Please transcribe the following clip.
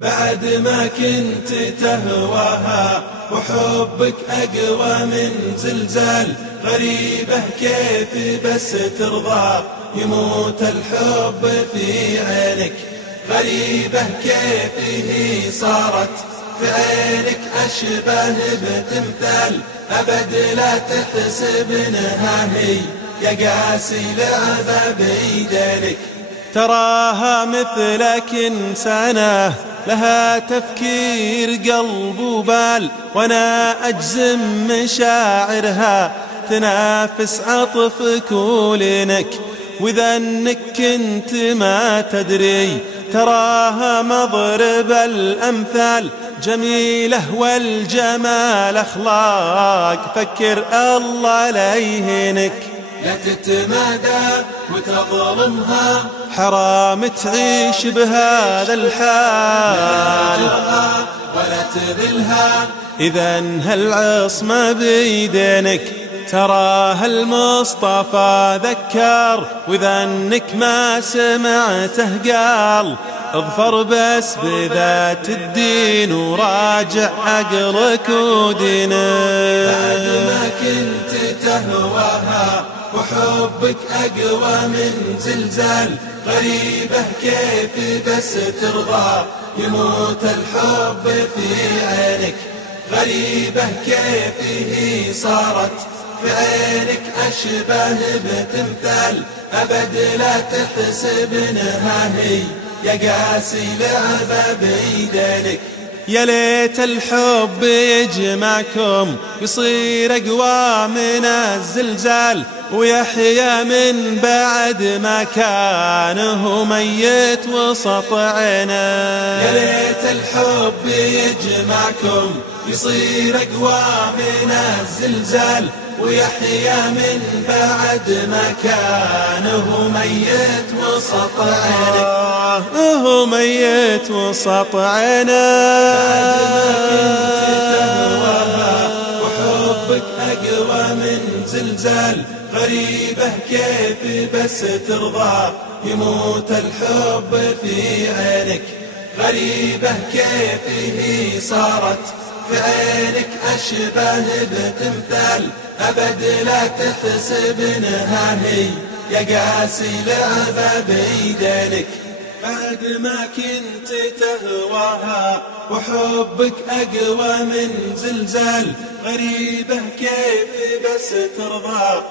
بعد ما كنت تهواها وحبك أقوى من زلزال، غريبة كيف بس ترضى يموت الحب في عينك، غريبة كيف هي صارت في عينك أشبه بتمثال، أبد لا تحسب انها هي يا قاسي لعبة بيدينك. تراها مثلك إنسانة لها تفكير قلب وبال، وانا اجزم مشاعرها تنافس عطفك ولينك، واذا انك كنت ما تدري تراها مضرب الامثال، جميلة والجمال اخلاق فكر الله لا يهينك. لا تتمادى وتظلمها، حرام تعيش بهذا الحال، ولا تذلها إذا هالعصمة بيدينك. تراها المصطفى ذكر وإذا انك ما سمعته قال، اظفر بس بذات الدين وراجع عقلك ودينك. بعد ما كنت تهواها وحبك أقوى من زلزال، غريبة كيف بس ترضى يموت الحب في عينك، غريبة كيف هي صارت في عينك أشبه بتمثال، أبد لا تحسب انها هي يا قاسي لعبة بيدينك. يا ليت الحب يجمعكم يصير أقوى من الزلزال، ويحيا من بعد ما كانه ميت وسط عينه. يا ليت الحب يجمعكم يصير أقوى من الزلزال، ويحيا من بعد ما كانه ميت وسط عينك. هو ميت وسط عينه. وحبك أقوى من زلزال، غريبة كيف بس ترضى يموت الحب في عينك، غريبة كيف هي صارت في عينك أشبه بتمثال، أبد لا تحسب انها هي يا قاسي لعبة بيدينك. بعد ما كنت تهواها وحبك أقوى من زلزال، غريبة كيف بس ترضى